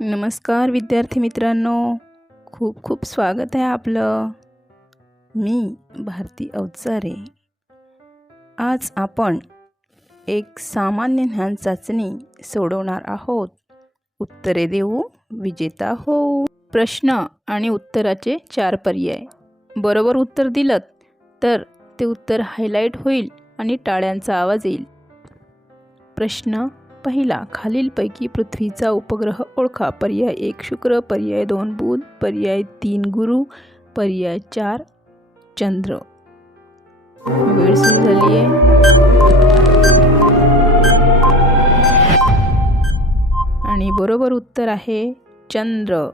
नमस्कार विद्यार्थी मित्रांनो. खूप खूप स्वागत आहे आपलं. मी भारती अवचारे आज आपण एक सामान्य ज्ञान चाचणी सोडवणार आहोत. उत्तरे देऊ विजेता हो प्रश्न आणि उत्तराचे चार पर्याय. बरोबर उत्तर दिलं तर ते उत्तर हायलाईट होईल आणि टाळ्यांचा आवाज येईल. प्रश्न पहिला खालीलपैकी पृथ्वीचा उपग्रह ओळखा. पर्याय एक शुक्र. पर्याय दोन बुध. पर्याय तीन गुरु. पर्याय चार चंद्र. वेळ सुरू झाली आहे. आणि बरोबर उत्तर आहे चंद्र.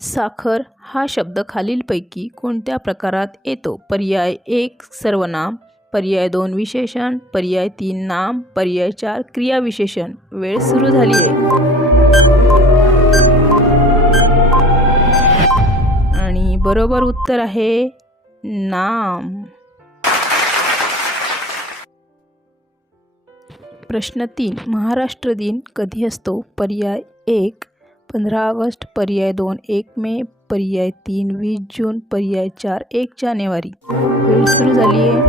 साखर हा शब्द खालीलपैकी कोणत्या प्रकारात येतो? पर्याय एक सर्वनाम. पर्याय दोन विशेषण. पर्याय तीन नाम. पर्याय चार क्रियाविशेषण. वेळ सुरू झाली आहे आणि बरोबर उत्तर आहे नाम. प्रश्न तीन. महाराष्ट्र दिन कधी असतो? पर्याय एक पंधरा ऑगस्ट पर्याय दोन एक मे पर्याय तीन वीस जून पर्याय चार एक जानेवारी. वेळ सुरू झाली आहे.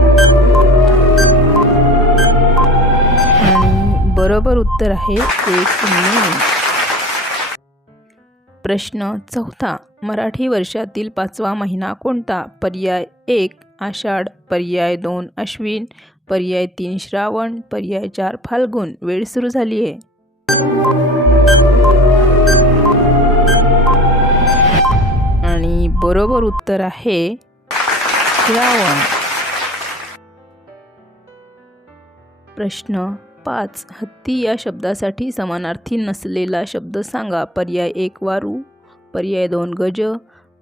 आणि बरोबर उत्तर आहे एक मे. प्रश्न चौथा. मराठी वर्षातील पाचवा महिना कोणता? पर्याय एक आषाढ पर्याय दोन अश्विन पर्याय तीन श्रावण पर्याय चार फाल्गुन. वेळ सुरू झाली आहे. बरोबर उत्तर आहे श्रावण. प्रश्न पाच. हत्ती या शब्दासाठी समानार्थी नसलेला शब्द सांगा. पर्याय एक वारू. पर्याय दोन गज.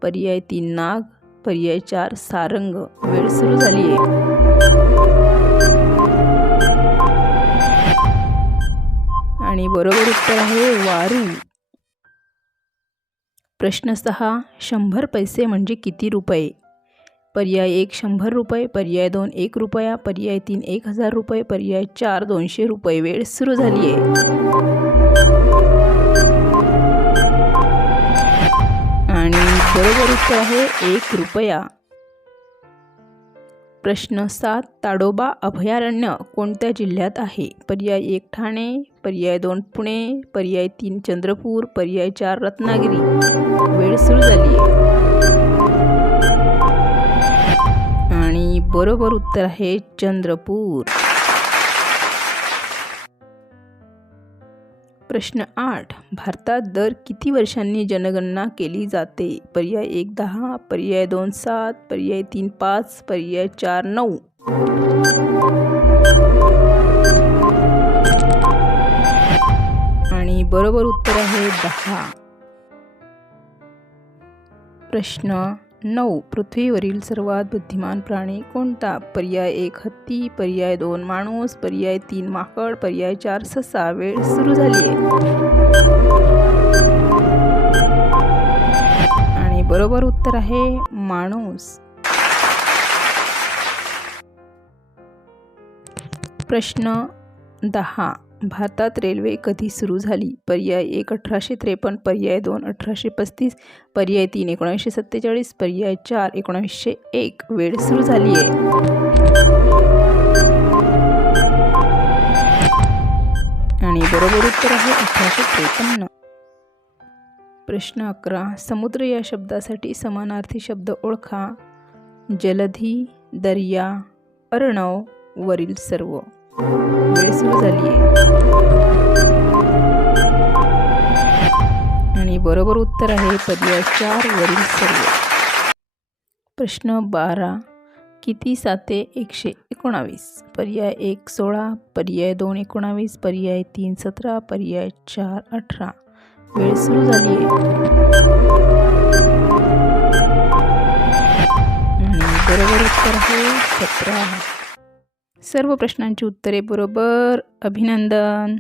पर्याय तीन नाग. पर्याय चार सारंग. वेळ सुरू झाली आहे आणि बरोबर उत्तर आहे वारू. प्रश्न सहा शंभर पैसे म्हणजे किती रुपये? पर्याय एक शंभर रुपये पर्याय दोन एक रुपया पर्याय तीन एक हजार रुपये पर्याय चार दोनशे रुपये. वेळ सुरू झाली आहे. आणि बरोबर उत्तर आहे एक रुपया. प्रश्न सात ताडोबा अभयारण्य कोणत्या जिल्ह्यात आहे? पर्याय एक ठाणे पर्याय दोन पुणे पर्याय तीन चंद्रपूर पर्याय चार रत्नागिरी. वेळ सुरू झाली आणि बरोबर उत्तर आहे चंद्रपूर. प्रश्न आठ. भारतात दर किती वर्षांनी जनगणना केली जाते? पर्याय एक दहा पर्याय दोन सात पर्याय तीन पाच पर्याय चार नऊ. आणि बरोबर उत्तर आहे दहा. प्रश्न नऊ. पृथ्वीवरील सर्वात बुद्धिमान प्राणी कोणता? पर्याय एक हत्ती. पर्याय दोन माणूस. पर्याय तीन माकड. पर्याय चार ससा. वेळ सुरू झाली आहे. आणि बरोबर उत्तर आहे माणूस. प्रश्न दहा. भारतात रेल्वे कधी सुरू झाली? पर्याय एक अठराशे त्रेपन्न पर्याय दोन अठराशे पस्तीस पर्याय तीन एकोणीसशे सत्तेचाळीस पर्याय चार एकोणीसशे एक. वेळ सुरू झाली आहे आणि बरोबर उत्तर आहे अठराशे त्रेपन्न. प्रश्न अकरा. समुद्र या शब्दासाठी समानार्थी शब्द ओळखा. जलधी दर्या अर्णव वरील सर्व. वेळ सुरू झाली आहे. आणि बरोबर उत्तर आहे पर्याय चार वरील सर्व. प्रश्न बारा. किती साते एकशे एकोणावीस? पर्याय एक सोळा पर्याय दोन एकोणावीस पर्याय तीन सतरा पर्याय चार अठरा. वेळ सुरू झाली आहे. बरोबर उत्तर आहे सतरा. सर्व प्रश्नांची उत्तरे बरोबर. अभिनंदन.